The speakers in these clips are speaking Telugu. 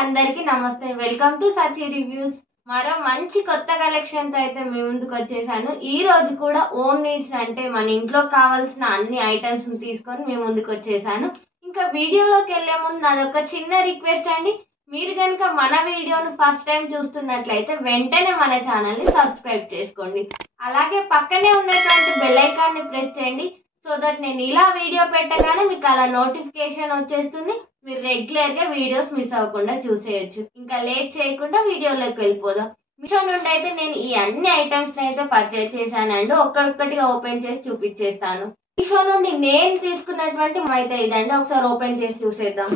అందరికీ నమస్తే. Welcome to Sachi reviews. మరో మంచి కొత్త కలెక్షన్ తో అయితే మీ ముందుకు వచ్చేసాను. ఈ రోజు కూడా హోమ్ నీడ్స్ అంటే మన ఇంట్లో కావాల్సిన అన్ని ఐటమ్స్ ని తీసుకొని మీ ముందుకు వచ్చేసాను. ఇంకా వీడియోలోకి వెళ్లే ముందు నాదొక చిన్న రిక్వెస్ట్ అండి. మీరు కనుక మన వీడియోను ఫస్ట్ టైం చూస్తున్నట్లయితే వెంటనే మన ఛానల్ ని సబ్స్క్రైబ్ చేసుకోండి. అలాగే పక్కనే ఉన్నటువంటి బెల్ ఐకాన్ ని ప్రెస్ చేయండి. సో దట్ నేను ఇలా వీడియో పెట్టగానే మీకు అలా నోటిఫికేషన్ వచ్చేస్తుంది. మీరు రెగ్యులర్ గా వీడియోస్ మిస్ అవ్వకుండా చూసేయచ్చు. ఇంకా లేట్ చేయకుండా వీడియోలోకి వెళ్ళిపోదాం. మీషో నుండి అయితే నేను ఈ అన్ని ఐటమ్స్ అయితే పర్చేస్ చేశానండి. ఒక్కొక్కటిగా ఓపెన్ చేసి చూపించేస్తాను. మీషో నుండి నేను తీసుకున్నటువంటి అయితే ఇదండి. ఒకసారి ఓపెన్ చేసి చూసేద్దాం.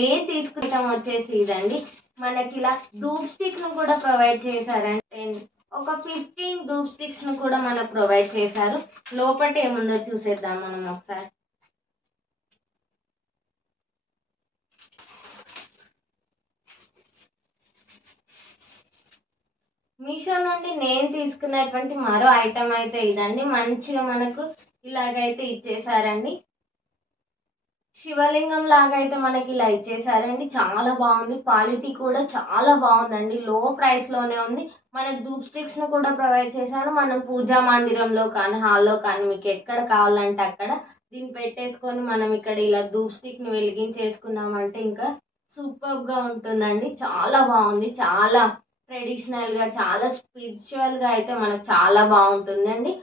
నేను తీసుకుంటాం వచ్చేసి ఇదండి. మనకి ఇలా ధూప్ స్టిక్ ను కూడా ప్రొవైడ్ చేశారండి. ఒక 15 ధూప్ స్టిక్స్ ను కూడా మనకు ప్రొవైడ్ చేశారు. లోపల ఏముందో చూసేద్దాం మనం ఒకసారి. మీషో నుండి నేను తీసుకున్నటువంటి మరో ఐటమ్ అయితే ఇదండి. మంచిగా మనకు ఇలాగైతే ఇచ్చేసారండి. శివలింగం లాగా అయితే మనకి ఇలా ఇచ్చేసారండి. చాలా బాగుంది. క్వాలిటీ కూడా చాలా బాగుందండి. లో ప్రైస్ లోనే ఉంది. మనకు ధూప్ స్టిక్స్ ను కూడా ప్రొవైడ్ చేశాను. మనం పూజా మందిరంలో కానీ హాల్లో కానీ మీకు ఎక్కడ కావాలంటే అక్కడ దీన్ని పెట్టేసుకొని మనం ఇక్కడ ఇలా ధూప్ స్టిక్ ని వెలిగించేసుకున్నామంటే ఇంకా సూపర్ గా ఉంటుందండి. చాలా బాగుంది. చాలా ట్రెడిషనల్ గా చాలా స్పిరిచువల్ గా అయితే మనకు చాలా బాగుంటుందండి.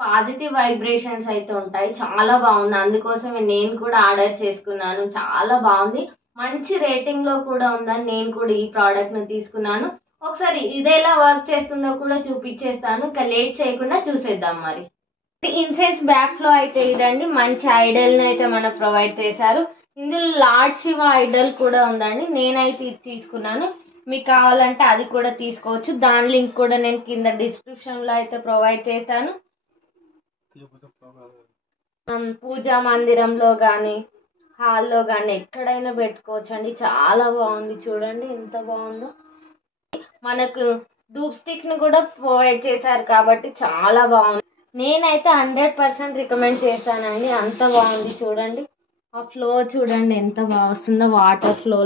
పాజిటివ్ వైబ్రేషన్స్ అయితే ఉంటాయి. చాలా బాగుంది. అందుకోసమే నేను కూడా ఆర్డర్ చేసుకున్నాను. చాలా బాగుంది. మంచి రేటింగ్ లో కూడా ఉందని నేను కూడా ఈ ప్రోడక్ట్ ను తీసుకున్నాను. ఒకసారి ఇది ఎలా వర్క్ చేస్తుందో కూడా చూపించేస్తాను. ఇంకా లేట్ చేయకుండా చూసేద్దాం. మరి ఇన్సెన్స్ బ్యాక్ లో అయితే ఇదండి. మంచి ఐడల్ ని అయితే మనకు ప్రొవైడ్ చేశారు. ఇందులో లార్డ్ శివ ఐడల్ కూడా ఉందండి. నేనైతే ఇది తీసుకున్నాను. మీకు కావాలంటే అది కూడా తీసుకోవచ్చు. దాని లింక్ కూడా నేను కింద డిస్క్రిప్షన్ లో అయితే ప్రొవైడ్ చేస్తాను. పూజా మందిరంలో కానీ హాల్లో కానీ ఎక్కడైనా పెట్టుకోవచ్చు అండి. చాలా బాగుంది. చూడండి ఎంత బాగుందో. మనకు ధూప్ స్టిక్ ని కూడా ప్రొవైడ్ చేశారు కాబట్టి చాలా బాగుంది. నేనైతే 100% రికమెండ్ చేశానండి. అంత బాగుంది. చూడండి ఆ ఫ్లో చూడండి ఎంత బాగా వస్తుందో. వాటర్ ఫ్లో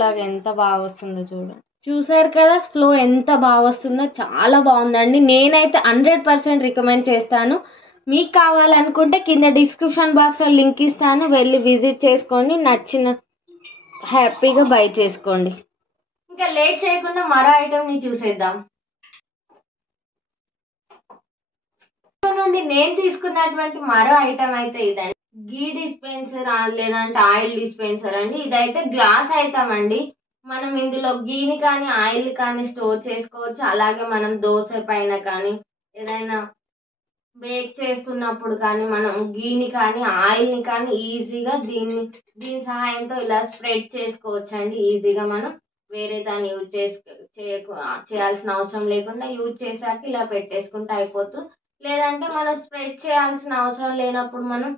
లాగా ఎంత బాగా వస్తుందో చూడండి. చూసారు కదా ఫ్లో ఎంత బాగా వస్తుందో. చాలా బాగుందండి. నేనైతే 100% రికమెండ్ చేస్తాను. మీకు కావాలనుకుంటే కింద డిస్క్రిప్షన్ బాక్స్ లో లింక్ ఇస్తాను. వెళ్ళి విజిట్ చేసుకోండి. నచ్చిన హ్యాపీగా బై చేసుకోండి. ఇంకా లేట్ చేయకుండా మరో ఐటమ్ ని చూసేద్దాం. నుండి నేను తీసుకున్నటువంటి మరో ఐటమ్ అయితే ఇదండి. గీ డిస్పెన్సర్ లేదంటే ఆయిల్ డిస్పెన్సర్ అండి. ఇదైతే గ్లాస్ ఐటమ్ అండి. మనం ఇందులో గీని కానీ ఆయిల్ కానీ స్టోర్ చేసుకోవచ్చు. అలాగే మనం దోశ పైన కానీ ఏదైనా బేక్ చేస్తున్నప్పుడు కానీ మనం గీని కానీ ఆయిల్ ని కానీ ఈజీగా దీని సహాయంతో ఇలా స్ప్రెడ్ చేసుకోవచ్చు అండి. ఈజీగా మనం వేరే దాన్ని యూజ్ చేయాల్సిన అవసరం లేకుండా యూజ్ చేశాక ఇలా పెట్టేసుకుంటే అయిపోతుంది. లేదంటే మనం స్ప్రెడ్ చేయాల్సిన అవసరం లేనప్పుడు మనం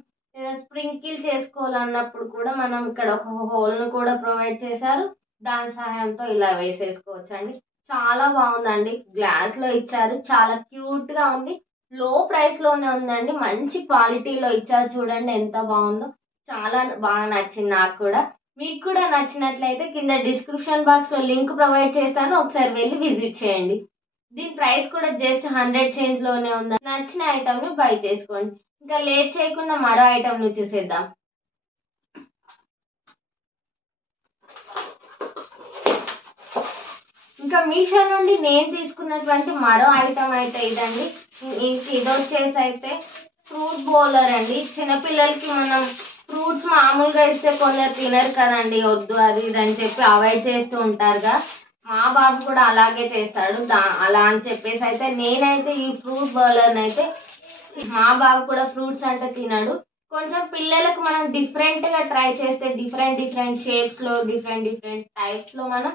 స్ప్రింకిల్ చేసుకోవాలన్నప్పుడు కూడా మనం ఇక్కడ ఒక హోల్ ను కూడా ప్రొవైడ్ చేశారు. దాని సహాయంతో ఇలా వేసేసుకోవచ్చు అండి. చాలా బాగుందండి. గ్లాస్ లో ఇచ్చారు. చాలా క్యూట్ గా ఉంది. లో ప్రైస్ లోనే ఉందండి. మంచి క్వాలిటీలో ఇచ్చారు. చూడండి ఎంత బాగుందో. చాలా బాగా నచ్చింది నాకు కూడా. మీకు కూడా నచ్చినట్లయితే కింద డిస్క్రిప్షన్ బాక్స్ లో లింక్ ప్రొవైడ్ చేస్తాను. ఒకసారి వెళ్ళి విజిట్ చేయండి. దీని ప్రైస్ కూడా జస్ట్ 100 చేంజ్ లోనే ఉంది. నచ్చిన ఐటమ్ ని బై చేసుకోండి. ఇంకా లేట్ చేయకుండా మరో ఐటమ్ ను చూసేద్దాం. ఇంకా మీషో నుండి నేను తీసుకున్నటువంటి మరో ఐటమ్ అయితే ఇదండి. ఇది వచ్చేసి అయితే ఫ్రూట్ బౌలర్ అండి. చిన్నపిల్లలకి మనం ఫ్రూట్స్ మామూలుగా ఇస్తే కొందరు తినరు కదండి. వద్దు అది ఇది అని చెప్పి అవాయిడ్ చేస్తూ ఉంటారుగా. మా బాబు కూడా అలాగే చేస్తాడు. అలా అని చెప్పేసి అయితే నేనైతే ఈ ఫ్రూట్ బౌలర్ అయితే, మా బాబు కూడా ఫ్రూట్స్ అంటే తినడు. కొంచెం పిల్లలకు మనం డిఫరెంట్ గా ట్రై చేస్తే డిఫరెంట్ షేప్స్ లో డిఫరెంట్ టైప్స్ లో మనం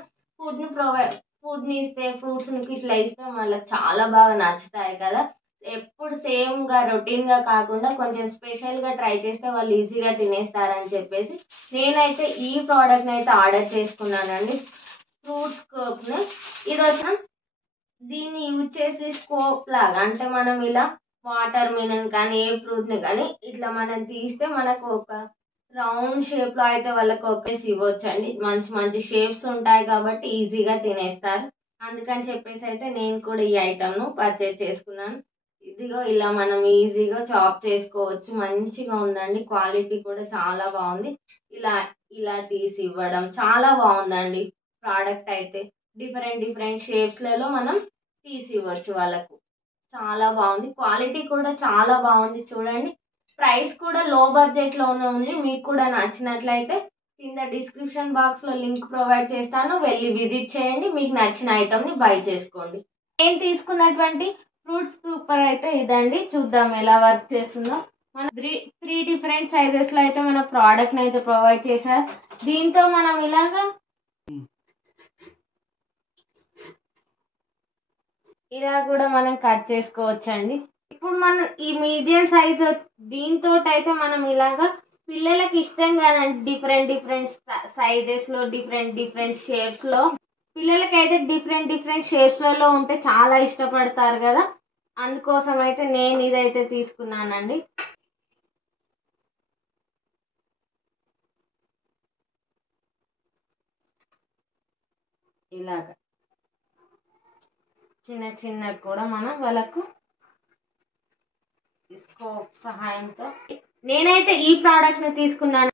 ఫుడ్ ని ఇస్తే ఫ్రూట్స్ ని ఇట్లా ఇస్తే వాళ్ళకి చాలా బాగా నచ్చుతాయి కదా. ఎప్పుడు సేమ్గా రొటీన్గా కాకుండా కొంచెం స్పెషల్గా ట్రై చేస్తే వాళ్ళు ఈజీగా తినేస్తారని చెప్పేసి నేనైతే ఈ ప్రోడక్ట్ని అయితే ఆర్డర్ చేసుకున్నానండి. ఫ్రూట్ స్కోప్ని. ఇది వచ్చిన దీన్ని యూజ్ చేసి స్కోప్ లాగా అంటే మనం ఇలా వాటర్ మిలన్ కానీ ఏ ఫ్రూట్ని కానీ ఇట్లా మనం తీస్తే మనకు ఒక రౌండ్ షేప్లో అయితే వాళ్ళకి ఒకేసి ఇవ్వచ్చండి. మంచి మంచి షేప్స్ ఉంటాయి కాబట్టి ఈజీగా తినేస్తారు. అందుకని చెప్పేసి అయితే నేను కూడా ఈ ఐటమ్ను పర్చేజ్ చేసుకున్నాను. ఇదిగో ఇలా మనం ఈజీగా చాప్ చేసుకోవచ్చు. మంచిగా ఉందండి. క్వాలిటీ కూడా చాలా బాగుంది. ఇలా ఇలా తీసి ఇవ్వడం చాలా బాగుందండి. ప్రోడక్ట్ అయితే డిఫరెంట్ డిఫరెంట్ షేప్స్లలో మనం తీసి ఇవ్వచ్చు వాళ్ళకు. చాలా బాగుంది. క్వాలిటీ కూడా చాలా బాగుంది. చూడండి, ప్రైస్ కూడా లో బడ్జెట్లోనే ఉంది. మీకు కూడా నచ్చినట్లయితే కింద డిస్క్రిప్షన్ బాక్స్లో లింక్ ప్రొవైడ్ చేస్తాను. వెళ్ళి విజిట్ చేయండి. మీకు నచ్చిన ఐటమ్ని బై చేసుకోండి. నేను తీసుకున్నటువంటి ఫ్రూట్స్ సూపర్ అయితే ఇదండి. చూద్దాం ఎలా వర్క్ చేస్తుందో. మన త్రీ డిఫరెంట్ సైజెస్లో అయితే మన ప్రోడక్ట్ని అయితే ప్రొవైడ్ చేశారు. దీంతో మనం ఇలాగా ఇలా కూడా మనం కట్ చేసుకోవచ్చండి. ఇప్పుడు మనం ఈ మీడియం సైజ్ దీంతో అయితే మనం ఇలాగా పిల్లలకి ఇష్టం కదండి. డిఫరెంట్ డిఫరెంట్ సైజెస్లో డిఫరెంట్ డిఫరెంట్ షేప్స్లో పిల్లలకి అయితే డిఫరెంట్ డిఫరెంట్ షేప్స్లలో ఉంటే చాలా ఇష్టపడతారు కదా. అందుకోసం అయితే నేను ఇదైతే తీసుకున్నానండి. ఇలాగా చిన్న చిన్న కూడా మనం వాళ్ళకు స్కోప్ సహాయంతో నేనైతే ఈ ప్రోడక్ట్ ని తీసుకున్నాను.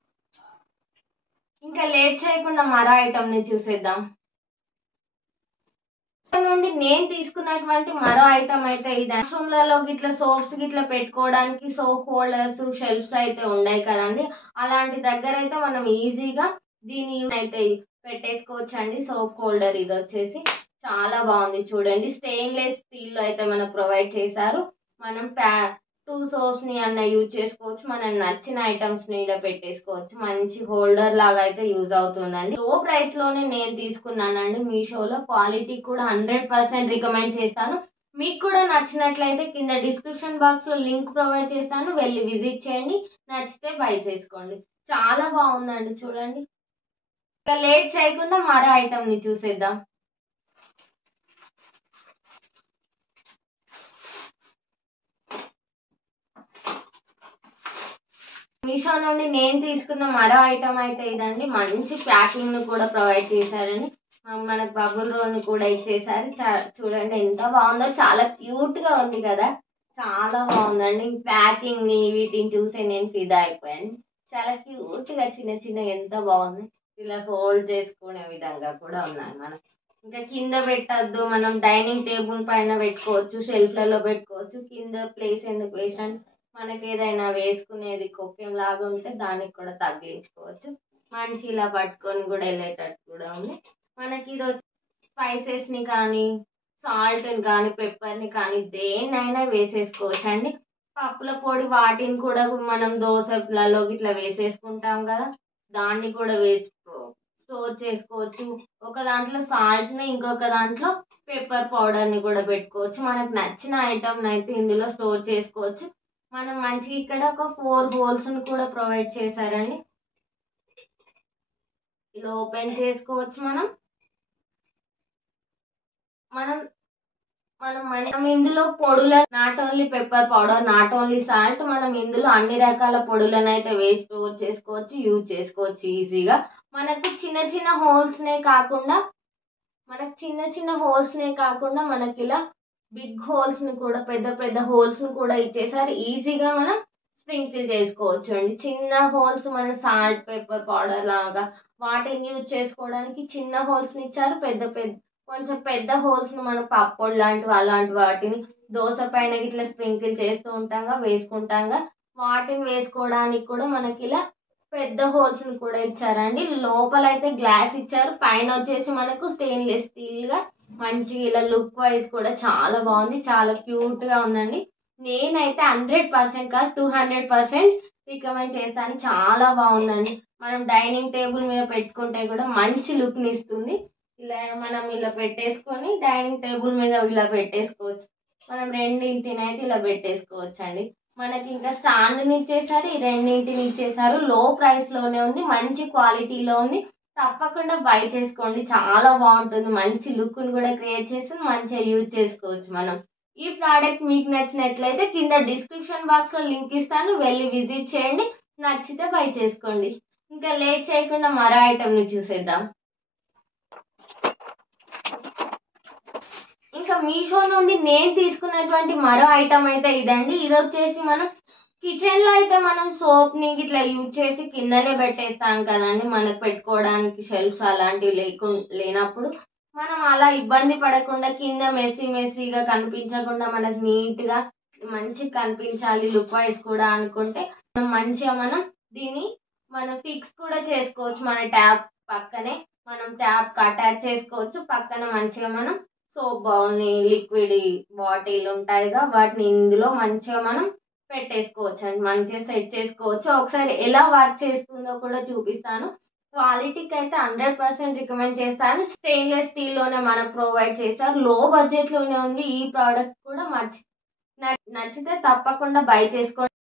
ఇంకా లేట్ చేయకుండా మరో ఐటమ్ ని చూసేద్దాం. నుండి నేను తీసుకున్నటువంటి మరో ఐటమ్ అయితే ఇది. వాష్రూమ్లలో గిట్లా సోప్స్ గిట్లా పెట్టుకోవడానికి సోప్ హోల్డర్స్ షెల్ఫ్స్ అయితే ఉన్నాయి కదండి. అలాంటి దగ్గర అయితే మనం ఈజీగా దీన్ని అయితే పెట్టేసుకోవచ్చండి. సోప్ హోల్డర్ ఇది వచ్చేసి చాలా బాగుంది. చూడండి, స్టెయిన్లెస్ స్టీల్ లో అయితే మనకు ప్రొవైడ్ చేశారు. మనం 2 సోప్స్ ని అన్న యూజ్ చేసుకోవచ్చు. మనం నచ్చిన ఐటమ్స్ ని ఇక్కడ పెట్టేసుకోవచ్చు. మంచి హోల్డర్ లాగా అయితే యూజ్ అవుతుందండి. లో ప్రైస్ లోనే నేను తీసుకున్నానండి మీషోలో. క్వాలిటీ కూడా 100% రికమెండ్ చేస్తాను. మీకు కూడా నచ్చినట్లయితే కింద డిస్క్రిప్షన్ బాక్స్ లో లింక్ ప్రొవైడ్ చేస్తాను. వెళ్ళి విజిట్ చేయండి. నచ్చితే బై చేసుకోండి. చాలా బాగుందండి. చూడండి, ఇక లేట్ చేయకుండా మరో ఐటమ్ ని చూసేద్దాం. మీషో నుండి నేను తీసుకున్న మరో ఐటమ్ అయితే ఇదండి. మంచి ప్యాకింగ్ ను కూడా ప్రొవైడ్ చేశారని మనకు బబుల్ రోల్ ని కూడా ఇచ్చేసారు. చూడండి ఎంత బాగుందో. చాలా క్యూట్ గా ఉంది కదా. చాలా బాగుందండి. ప్యాకింగ్ ని వీటిని చూసే నేను ఫిదా అయిపోయాను. చాలా క్యూట్ గా చిన్న చిన్న ఎంత బాగుంది. ఇలా హోల్డ్ చేసుకునే విధంగా కూడా ఉన్నాయి. మనం ఇంకా కింద పెట్టద్దు, మనం డైనింగ్ టేబుల్ పైన పెట్టుకోవచ్చు, షెల్ఫ్లలో పెట్టుకోవచ్చు. కింద ప్లేస్ ఎందుకు వేస్ట్, మనకి ఏదైనా వేసుకునేది కొక్కెం లాగా ఉంటే దానికి కూడా తగ్గించుకోవచ్చు. మంచి ఇలా పట్టుకొని కూడా వెళ్ళేటట్టు కూడా ఉంది. మనకి ఈరోజు స్పైసెస్ ని కానీ సాల్ట్ ని కానీ పెప్పర్ ని కానీ దేన్నైనా వేసేసుకోవచ్చు అండి. పప్పుల పొడి వాటిని కూడా మనం దోశలలో ఇట్లా వేసేసుకుంటాం కదా, దాన్ని కూడా స్టోర్ చేసుకోవచ్చు. ఒక దాంట్లో సాల్ట్ ని ఇంకొక దాంట్లో పెప్పర్ పౌడర్ ని కూడా పెట్టుకోవచ్చు. మనకు నచ్చిన ఐటమ్ అయితే ఇందులో స్టోర్ చేసుకోవచ్చు. మనం మంచిగా ఇక్కడ ఒక 4 హోల్స్ ని కూడా ప్రొవైడ్ చేశారండి. ఇలా ఓపెన్ చేసుకోవచ్చు. మనం మనం మనం ఇందులో పొడుల not only pepper powder, not only salt, మనం ఇందులో అన్ని రకాల పొడులను అయితే వేసి స్టోర్ చేసుకోవచ్చు, యూజ్ చేసుకోవచ్చు ఈజీగా. మనకు చిన్న చిన్న హోల్స్ నే కాకుండా మనకి ఇలా బిగ్ హోల్స్ ని కూడా పెద్ద పెద్ద హోల్స్ ని కూడా ఇచ్చేసారి. ఈజీగా మనం స్ప్రింకిల్ చేసుకోవచ్చు అండి. చిన్న హోల్స్ మన సాల్ట్ పెప్పర్ పౌడర్ లాగా వాటిని యూజ్ చేసుకోవడానికి చిన్న హోల్స్ ని ఇచ్చారు. కొంచెం పెద్ద హోల్స్ ని మనం పప్పోడ్ లాంటివి అలాంటి వాటిని దోశ పైన ఇట్లా స్ప్రింకిల్ చేస్తూ ఉంటాంగా వేసుకుంటాంగా వాటిని వేసుకోవడానికి కూడా మనకి ఇలా పెద్ద హోల్స్ ని కూడా ఇచ్చారండి. లోపల అయితే గ్లాస్ ఇచ్చారు. పైన వచ్చేసి మనకు స్టెయిన్లెస్ స్టీల్ గా మంచి ఇలా లుక్ వైజ్ కూడా చాలా బాగుంది. చాలా క్యూట్ గా ఉందండి. నేనైతే 100% కాదు 200% రికమెండ్ చేస్తాను. చాలా బాగుందండి. మనం డైనింగ్ టేబుల్ మీద పెట్టుకుంటే కూడా మంచి లుక్ ని ఇస్తుంది. ఇలా మనం ఇలా పెట్టేసుకొని డైనింగ్ టేబుల్ మీద ఇలా పెట్టేసుకోవచ్చు. మనం రెండింటిని అయితే ఇలా పెట్టేసుకోవచ్చు అండి. మనకి ఇంకా స్టాండ్ని ఇచ్చేసారు, ఈ రెండింటిని ఇచ్చేసారు. లో ప్రైస్ లోనే ఉంది, మంచి క్వాలిటీలో ఉంది. తప్పకుండా బై చేసుకోండి, చాలా బాగుంటుంది. మంచి లుక్ ని కూడా క్రియేట్ చేసి మంచిగా యూజ్ చేసుకోవచ్చు మనం. ఈ ప్రోడక్ట్ మీకు నచ్చినట్లయితే కింద డిస్క్రిప్షన్ బాక్స్ లో లింక్ ఇస్తాను, వెళ్ళి విజిట్ చేయండి. నచ్చితే బై చేసుకోండి. ఇంకా లేట్ చేయకుండా మరో ఐటమ్ ని చూసేద్దాం. ఇంకా మీషో నుండి నేను తీసుకున్నటువంటి మరో ఐటమ్ అయితే ఇదండి. ఇది వచ్చేసి మనం కిచెన్ లో అయితే మనం సోప్ ని ఇట్లా యూజ్ చేసి కిందనే పెట్టేస్తాం కదండి, మనకు పెట్టుకోవడానికి షెల్ఫ్స్ అలాంటివి లేనప్పుడు మనం అలా ఇబ్బంది పడకుండా కింద మెస్సీగా కనిపించకుండా మనకు నీట్ గా మంచిగా కనిపించాలి లుక్ వైజ్ కూడా అనుకుంటే మంచిగా మనం దీన్ని మనం ఫిక్స్ కూడా చేసుకోవచ్చు. మన ట్యాప్ పక్కనే మనం ట్యాప్ అటాచ్ చేసుకోవచ్చు. పక్కన మంచిగా మనం సోప్ బౌల్ ని లిక్విడ్ బాటిల్ ఉంటాయిగా వాటిని ఇందులో మంచిగా మనం పెట్టేసుకోవచ్చు అండి, మంచిగా సెట్ చేసుకోవచ్చు. ఒకసారి ఎలా వర్క్ చేస్తుందో కూడా చూపిస్తాను. క్వాలిటీకి అయితే 100% రికమెండ్ చేస్తాను. స్టెయిన్లెస్ స్టీల్ లోనే మనకు ప్రొవైడ్ చేస్తారు, లో బడ్జెట్ లోనే ఉంది. ఈ ప్రోడక్ట్ కూడా నచ్చితే తప్పకుండా బై చేసుకోండి.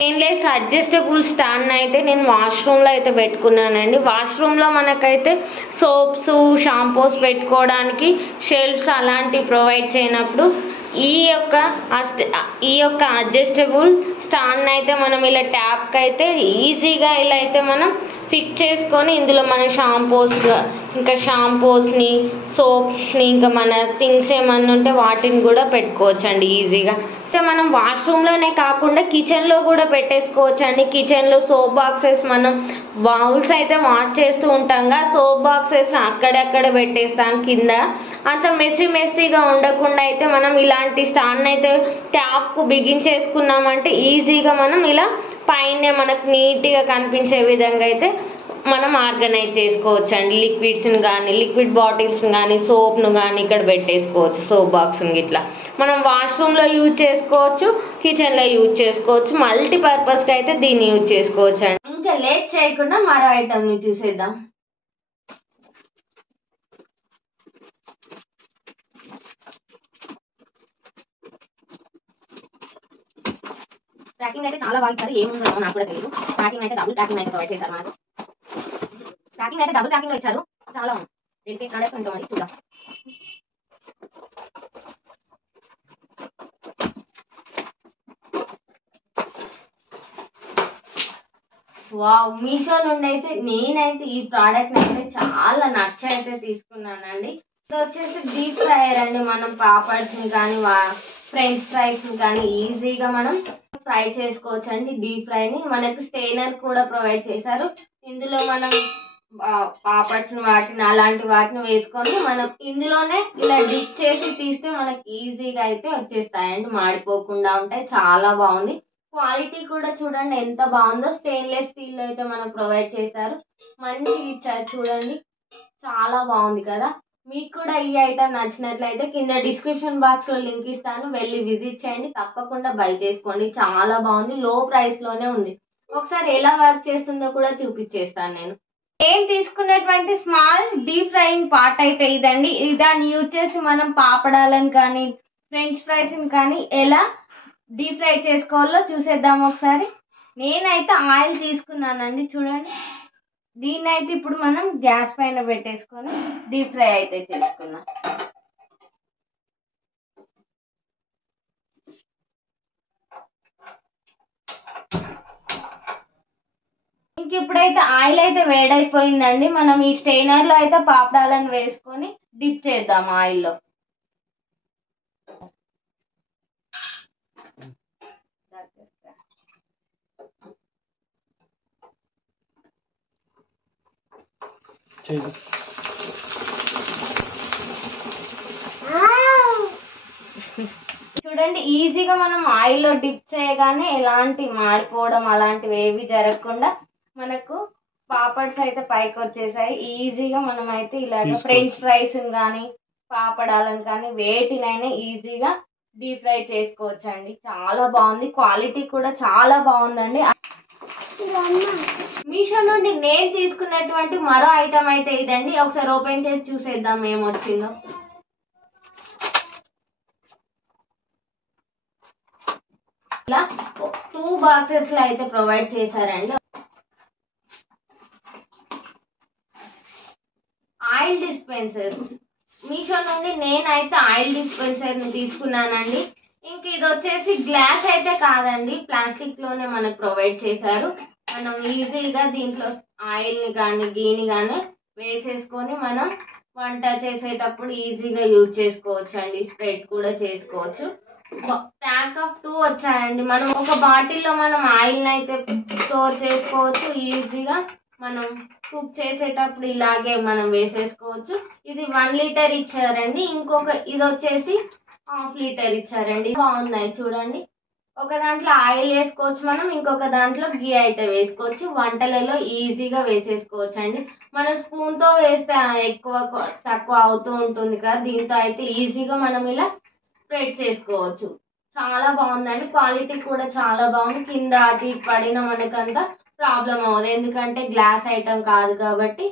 స్టెయిన్లెస్ అడ్జస్టబుల్ స్టాండ్ అయితే నేను వాష్రూమ్లో అయితే పెట్టుకున్నానండి. వాష్రూమ్లో మనకైతే సోప్స్ షాంపూస్ పెట్టుకోవడానికి షెల్ఫ్స్ అలాంటివి ప్రొవైడ్ చేయనప్పుడు ఈ యొక్క అడ్జస్టబుల్ స్టాండ్ అయితే మనం ఇలా ట్యాప్కి అయితే ఈజీగా ఇలా అయితే మనం ఫిక్స్ చేసుకొని ఇందులో మన షాంపూస్ని సోప్స్ని ఇంకా మన థింగ్స్ ఏమన్నా ఉంటే వాటిని కూడా పెట్టుకోవచ్చు అండి ఈజీగా. మనం వాష్రూమ్లోనే కాకుండా కిచెన్లో కూడా పెట్టేసుకోవచ్చు అండి. కిచెన్లో సోప్ బాక్సెస్ మనం బౌల్స్ అయితే వాష్ చేస్తూ ఉంటాంగా, సోప్ బాక్సెస్ అక్కడక్కడ పెట్టేస్తాం కింద. అంత మెస్సీగా ఉండకుండా అయితే మనం ఇలాంటి స్టాండ్ అయితే ట్యాప్కు బిగించేసుకున్నామంటే ఈజీగా మనం ఇలా పైన మనకు నీట్గా కనిపించే విధంగా అయితే మనం ఆర్గనైజ్ చేసుకోవచ్చు అండి. లిక్విడ్స్ని కానీ లిక్విడ్ బాటిల్స్ని కానీ సోప్ను కానీ ఇక్కడ పెట్టేసుకోవచ్చు. సోప్ బాక్స్ని ఇట్లా మనం వాష్రూమ్లో యూజ్ చేసుకోవచ్చు, కిచెన్లో యూజ్ చేసుకోవచ్చు. మల్టీపర్పస్గా అయితే దీన్ని యూజ్ చేసుకోవచ్చు అండి. ఇంకా లేట్ చేయకుండా మరో ఐటమ్ని చూసేద్దాం. ప్యాకింగ్ అయితే చాలా బాగా ఇచ్చారు, ఏముందో నాకు కూడా తెలియదు. ప్యాకింగ్ అయితే డబుల్ ప్యాకింగ్ అయితే ప్రొవైడ్ చేశారు మనకు. ప్యాకింగ్ అయితే డబుల్ ప్యాకింగ్ లో ఇచ్చారు, చాలా ఉంది. ప్రోడక్ట్ కొంచెం మరి చూద్దాం. వావ్, మీషో నుండి అయితే నేనైతే ఈ ప్రోడక్ట్ అయితే చాలా నచ్చి అయితే తీసుకున్నానండి. ఇది వచ్చేసి డీప్ ఫ్రైయర్ అండి. మనం పాపడ్స్ ని కానీ ఫ్రెంచ్ ఫ్రైస్ ని కానీ ఈజీగా మనం ఫ్రై చేసుకోవచ్చు అండి. డీప్ ఫ్రైని మనకు స్టెయినర్ కూడా ప్రొవైడ్ చేశారు. ఇందులో మనం పాపడ్స్ అలాంటి వాటిని వేసుకొని మనం ఇందులోనే ఇలా డిప్ చేసి తీస్తే మనకి ఈజీగా అయితే వచ్చేస్తాయండి, మాడిపోకుండా ఉంటాయి. చాలా బాగుంది. క్వాలిటీ కూడా చూడండి ఎంత బాగుందో. స్టెయిన్లెస్ స్టీల్ అయితే మనకు ప్రొవైడ్ చేశారు, మంచిగా ఇచ్చారు చూడండి, చాలా బాగుంది కదా. మీకు కూడా ఈ ఐటమ్ నచ్చినట్లయితే కింద డిస్క్రిప్షన్ బాక్స్ లో లింక్ ఇస్తాను, వెళ్ళి విజిట్ చేయండి. తప్పకుండా బై చేసుకోండి, చాలా బాగుంది, లో ప్రైస్ లోనే ఉంది. ఒకసారి ఎలా వర్క్ చేస్తుందో కూడా చూపించేస్తాను. నేను తీసుకున్నటువంటి స్మాల్ డీప్ ఫ్రైయింగ్ పార్ట్ అయితే ఇదండి. దాన్ని యూజ్ చేసి మనం పాపడాలను కానీ ఫ్రెంచ్ ఫ్రైస్ కానీ ఎలా డీప్ ఫ్రై చేసుకోవాలో చూసేద్దాం ఒకసారి. నేనైతే ఆయిల్ తీసుకున్నానండి, చూడండి. దీన్ని అయితే ఇప్పుడు మనం గ్యాస్ పైన పెట్టేసుకొని డీప్ ఫ్రై అయితే చేసుకున్నాం. ఇంక ఇప్పుడైతే ఆయిల్ అయితే వేడైపోయిందండి. మనం ఈ స్టెయినర్ లో అయితే పాపడాలను వేసుకొని డిప్ చేద్దాం ఆయిల్లో. చూడండి, ఈజీగా మనం ఆయిల్లో డిప్ చేయగానే ఎలాంటి మాడిపోవడం అలాంటివి ఏవి జరగకుండా మనకు పాపడ్స్ అయితే పైకి వచ్చేసాయి. ఈజీగా మనం అయితే ఇలాగ ఫ్రెంచ్ ఫ్రైస్ కానీ పాపడాలను కానీ వేటినైనా ఈజీగా డీప్ ఫ్రై చేసుకోవచ్చు అండి. చాలా బాగుంది, క్వాలిటీ కూడా చాలా బాగుందండి. మీషో నుండి నేను తీసుకున్నటువంటి మరో ఐటమ్ అయితే ఇదండి. ఒకసారి ఓపెన్ చేసి చూసేద్దాం ఏమొచ్చిందో. ఇలా 2 బాక్సెస్ లో అయితే ప్రొవైడ్ చేశారండి. ఆయిల్ డిస్పెన్సర్స్ మీషో నుండి నేనైతే ఆయిల్ డిస్పెన్సర్ ని తీసుకున్నానండి. ఇంక ఇది వచ్చేసి గ్లాస్ అయితే కాదండి, ప్లాస్టిక్ లోనే మనకు ప్రొవైడ్ చేశారు. మనం ఈజీగా దీంట్లో ఆయిల్ ని కానీ గీని కానీ వేసేసుకొని మనం వంట చేసేటప్పుడు ఈజీగా యూజ్ చేసుకోవచ్చు అండి. స్ప్రెడ్ కూడా చేసుకోవచ్చు. ప్యాక్ ఆఫ్ 2 వచ్చాయండి. మనం ఒక బాటిల్లో మనం ఆయిల్ అయితే స్టోర్ చేసుకోవచ్చు ఈజీగా. మనం కుక్ చేసేటప్పుడు ఇలాగే మనం వేసేసుకోవచ్చు. ఇది 1 లీటర్ ఇచ్చారండి. ఇది వచ్చేసి 1/2 లీటర్ ఇచ్చారండి. బాగున్నాయి చూడండి. ఒక దాంట్లో ఆయిల్ వేసుకోవచ్చు మనం, ఇంకొక దాంట్లో గీ అయితే వేసుకోవచ్చు. వంటలలో ఈజీగా వేసేసుకోవచ్చు అండి. మనం స్పూన్ తో వేస్తే ఎక్కువ తక్కువ అవుతూ ఉంటుంది కదా, దీంతో అయితే ఈజీగా మనం ఇలా స్ప్రెడ్ చేసుకోవచ్చు. చాలా బాగుందండి. క్వాలిటీ కూడా చాలా బాగుంది. కింద అటు పడిన మనకంతా ప్రాబ్లం అవ్వదు, ఎందుకంటే గ్లాస్ ఐటమ్ కాదు కాబట్టి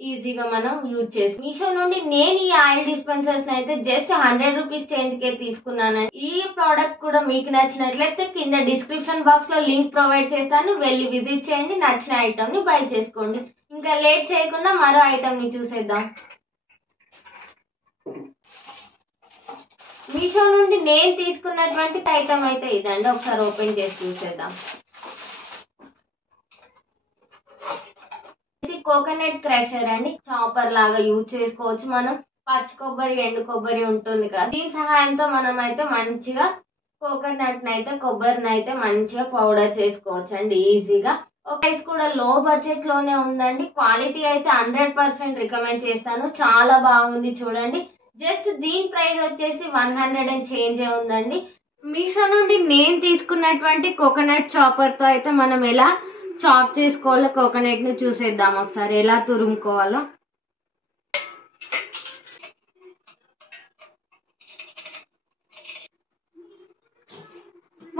ఈజీగా మనం యూజ్ చేసి. మీషో నుండి నేను ఈ ఆయిల్ డిస్పెన్సర్స్ అయితే జస్ట్ 100 రూపీస్ చేంజ్ కే తీసుకున్నానండి. ఈ ప్రోడక్ట్ కూడా మీకు నచ్చినట్లయితే కింద డిస్క్రిప్షన్ బాక్స్ లో లింక్ ప్రొవైడ్ చేస్తాను, వెళ్ళి విజిట్ చేయండి. నచ్చిన ఐటమ్ ని బై చేసుకోండి. ఇంకా లేట్ చేయకుండా మరో ఐటమ్ ని చూసేద్దాం. మీషో నుండి నేను తీసుకున్నటువంటి ఐటమ్ అయితే ఇదండి. ఒకసారి ఓపెన్ చేసి చూసేద్దాం. కోకోనట్ క్రషర్ అండి. చాపర్ లాగా యూజ్ చేసుకోవచ్చు మనం. పచ్చి కొబ్బరి ఎండు కొబ్బరి ఉంటుంది కదా, దీని సహాయంతో మనం అయితే మంచిగా కొబ్బరిని అయితే మంచిగా పౌడర్ చేసుకోవచ్చు అండి ఈజీగా. ప్రైస్ కూడా లో బడ్జెట్ లోనే ఉందండి. క్వాలిటీ అయితే 100% రికమెండ్ చేస్తాను. చాలా బాగుంది చూడండి. జస్ట్ దీని ప్రైస్ వచ్చేసి 100 అండ్ చేంజ్ ఉందండి. మీషో నుండి నేను తీసుకున్నటువంటి కోకోనట్ చాపర్ తో అయితే మనం ఎలా చాప్ చేసుకోవాలో కోకోనట్ ని చూసేద్దాం ఒకసారి, ఎలా తురుముకోవాలో.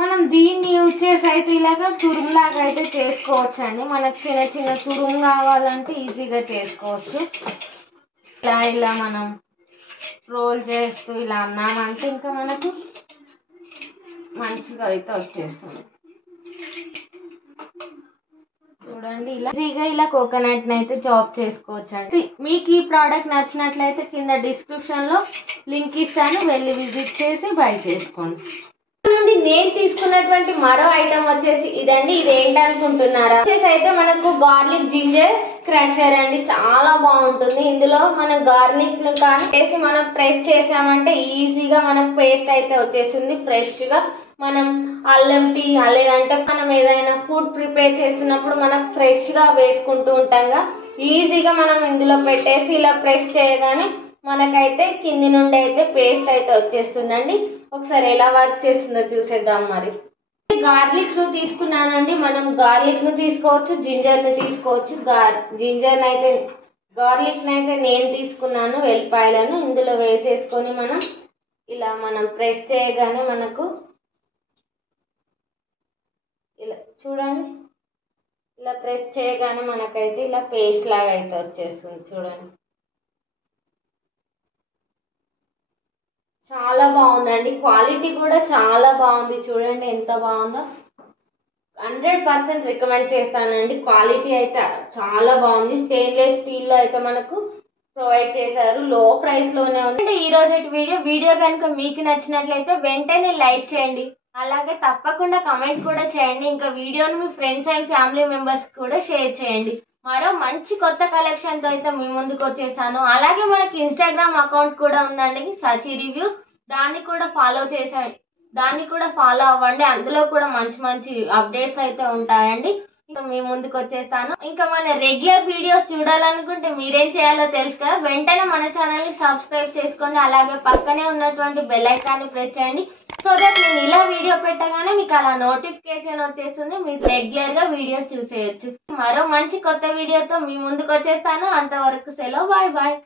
మనం దీన్ని యూజ్ చేసి అయితే ఇలాగా తురుములాగా అయితే చేసుకోవచ్చు అండి. మనకు చిన్న చిన్న తురుము కావాలంటే ఈజీగా చేసుకోవచ్చు. ఇలా మనం రోల్ చేస్తూ ఇలా అన్నామంటే ఇంకా మనకు మంచిగా అయితే వచ్చేస్తుంది చూడండి. ఈజీగా ఇలా కోకోనట్ ని అయితే చాప్ చేసుకోవచ్చు అండి. మీకు ఈ ప్రోడక్ట్ నచ్చినట్లయితే కింద డిస్క్రిప్షన్ లో లింక్ ఇస్తాను, వెళ్ళి విజిట్ చేసి బై చేసుకోండి. నుండి నేను తీసుకున్నటువంటి మరో ఐటమ్ వచ్చేసి ఇదండి. ఇది ఏంటనుకుంటున్నారా, వచ్చేసి అయితే మనకు గార్లిక్ జింజర్ క్రషర్ అండి. చాలా బాగుంటుంది. ఇందులో మనం గార్లిక్ కానీ వేసి మనం ప్రెస్ చేసామంటే ఈజీగా మనకు పేస్ట్ అయితే వచ్చేస్తుంది ఫ్రెష్ గా. మనం అల్లం టీ లేదంటే మనం ఏదైనా ఫుడ్ ప్రిపేర్ చేస్తున్నప్పుడు మనకు ఫ్రెష్ గా వేసుకుంటూ ఉంటాంగా, ఈజీగా మనం ఇందులో పెట్టేసి ఇలా ప్రెస్ చేయగానే మనకైతే కింది నుండి అయితే పేస్ట్ అయితే వచ్చేస్తుందండి. ఒకసారి ఎలా వర్క్ చేస్తుందో చూసేద్దాం. మరి గార్లిక్ ను తీసుకున్నానండి. మనం గార్లిక్ ను తీసుకోవచ్చు, జింజర్ ను తీసుకోవచ్చు. గార్లిక్ అయితే నేను తీసుకున్నాను, వెల్లిపాయలను ఇందులో వేసేసుకొని మనం ప్రెస్ చేయగానే మనకు ఇలా చూడండి, ఇలా ప్రెస్ చేయగానే మనకైతే ఇలా పేస్ట్ లాగా అయితే వచ్చేస్తుంది చూడండి. చాలా బాగుందండి. క్వాలిటీ కూడా చాలా బాగుంది చూడండి, ఎంత బాగుందో. 100% రికమెండ్ చేస్తానండి. క్వాలిటీ అయితే చాలా బాగుంది. స్టెయిన్లెస్ స్టీల్ లో అయితే మనకు ప్రొవైడ్ చేశారు. లో ప్రైస్ లోనే ఉంది. ఈ రోజు వీడియో కనుక మీకు నచ్చినట్లయితే వెంటనే లైక్ చేయండి, అలాగే తప్పకుండా కమెంట్ కూడా చేయండి. ఇంకా వీడియోని మీ ఫ్రెండ్స్ అండ్ ఫ్యామిలీ మెంబర్స్ కూడా షేర్ చేయండి. మరో మంచి కొత్త కలెక్షన్ తో అయితే మీ ముందుకు వచ్చేస్తాను. అలాగే మనకి ఇన్స్టాగ్రామ్ అకౌంట్ కూడా ఉందండి, సచి రివ్యూస్. దాన్ని కూడా ఫాలో అవ్వండి. అందులో కూడా మంచి మంచి అప్డేట్స్ అయితే ఉంటాయండి. మీ ముందుకు వచ్చేస్తాను. ఇంకా మన రెగ్యులర్ వీడియోస్ చూడాలనుకుంటే మీరేం చేయాలో తెలుసు కదా, వెంటనే మన ఛానల్ ని సబ్స్క్రైబ్ చేసుకోండి. అలాగే పక్కనే ఉన్నటువంటి బెల్ ఐకాన్ ని ప్రెస్ చేయండి. సో దట్ నేను ఇలా వీడియో పెట్టగానే మీకు అలా నోటిఫికేషన్ వచ్చేస్తుంది, మీరు రెగ్యులర్ గా వీడియోస్ చూసేయచ్చు. మరో మంచి కొత్త వీడియోతో మీ ముందుకు వచ్చేస్తాను. అంతవరకు సెలవు, బాయ్ బాయ్.